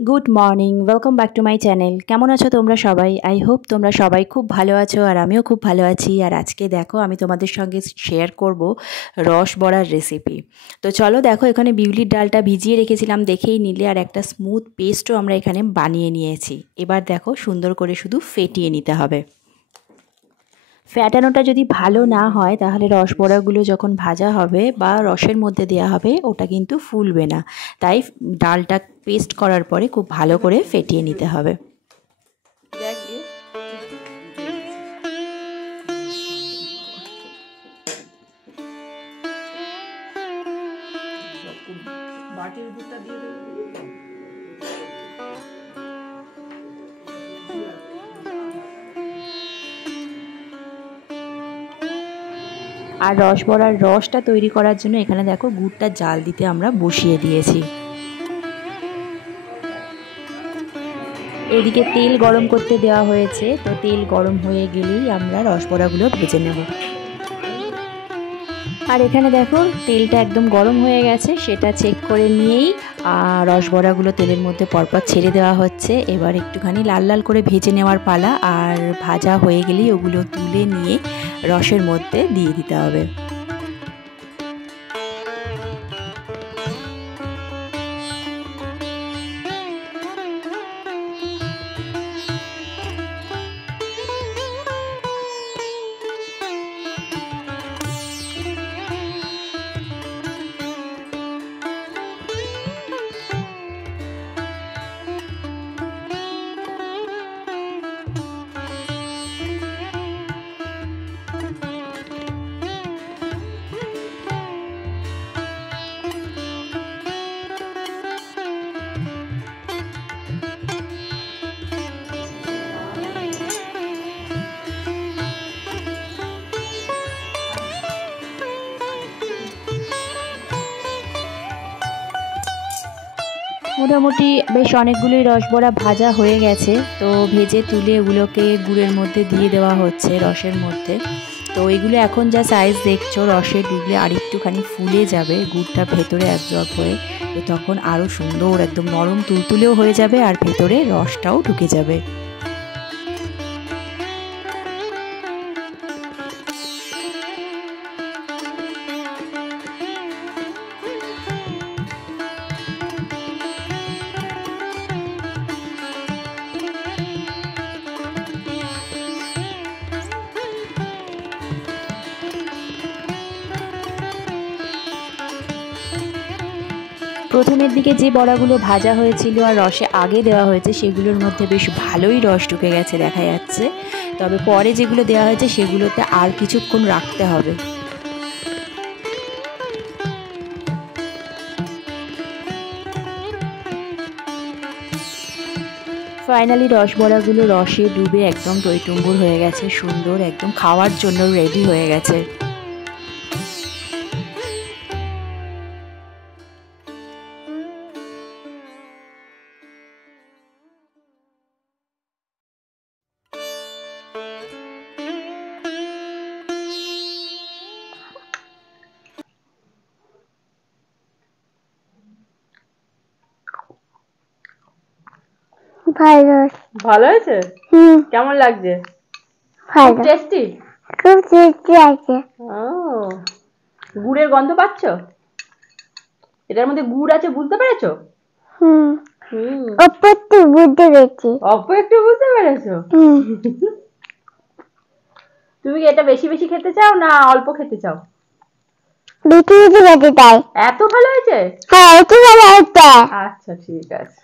Good morning, welcome back to my channel. কেমন আছো তোমরা সবাই? আই হোপ তোমরা সবাই খুব ভালো আছো, আর আমিও খুব ভালো আছি। আর আজকে দেখো আমি তোমাদের সঙ্গে শেয়ার করব রস বড়ার রেসিপি। তো চলো দেখো, এখানে বিউলির ডালটা ভিজিয়ে রেখেছিলাম দেখেই নিলে, আর একটা স্মুথ পেস্টও আমরা এখানে বানিয়ে নিয়েছি। এবার দেখো সুন্দর করে শুধু ফেটিয়ে নিতে হবে। ফ্যাটানোটা যদি ভালো না হয় তাহলে রসবড়াগুলো যখন ভাজা হবে বা রসের মধ্যে দেওয়া হবে ওটা কিন্তু ফুলবে না। তাই ডালটা পেস্ট করার পরে খুব ভালো করে ফেটিয়ে নিতে হবে। আর রসবড়ার রসটা তৈরি করার জন্য এখানে দেখো গুড়টা জাল দিতে আমরা বসিয়ে দিয়েছি। এদিকে তেল গরম করতে দেওয়া হয়েছে, তো তেল গরম হয়ে গেলেই আমরা রসবড়াগুলো ভেজে নেব। আর এখানে দেখো তেলটা একদম গরম হয়ে গেছে, সেটা চেক করে নিয়েই রসবড়াগুলো তেলের মধ্যে পরপর ছেড়ে দেওয়া হচ্ছে। এবার একটুখানি লাল লাল করে ভেজে নেওয়ার পালা, আর ভাজা হয়ে গেলেই ওগুলো তুলে নিয়ে রসের মধ্যে দিয়ে দিতে হবে। মোটামুটি বেশ অনেকগুলোই রসবড়া ভাজা হয়ে গেছে, তো ভেজে তুলে এগুলোকে গুড়ের মধ্যে দিয়ে দেওয়া হচ্ছে রসের মধ্যে। তো এগুলো এখন যা সাইজ দেখছো, রসে ডুবলে আর একটুখানি ফুলে যাবে, গুড়টা ভেতরে অ্যাবজর্ব হয়ে, তো তখন আরও সুন্দর একদম নরম তুলতুলেও হয়ে যাবে আর ভেতরে রসটাও ঢুকে যাবে। প্রথমের দিকে যে বড়াগুলো ভাজা হয়েছিল আর রসে আগে দেওয়া হয়েছে সেগুলোর মধ্যে বেশ ভালোই রস ঢুকে গেছে দেখা যাচ্ছে, তবে পরে যেগুলো দেওয়া হয়েছে সেগুলোতে আর কিছুক্ষণ রাখতে হবে। ফাইনালি রসবড়াগুলো রসে ডুবে একদম টইটুম্বুর হয়ে গেছে, সুন্দর একদম খাওয়ার জন্য রেডি হয়ে গেছে। ভালো হয়েছে? কেমন লাগছে? খুব টেস্টি, আছে। গুড়ের গন্ধ পাচ্ছ? এটার মধ্যে গুড় আছে, বুঝতে পেরেছো? অল্প একটু বুঝতে পেরেছি। অল্প একটু বুঝতে পেরেছো? তুমি কি এটা বেশি বেশি খেতে চাও না অল্প খেতে চাও? বেশি বেশি খেতে চাই। এত ভালো হয়েছে? হ্যাঁ, এত ভালো হয়েছে। আচ্ছা ঠিক আছে।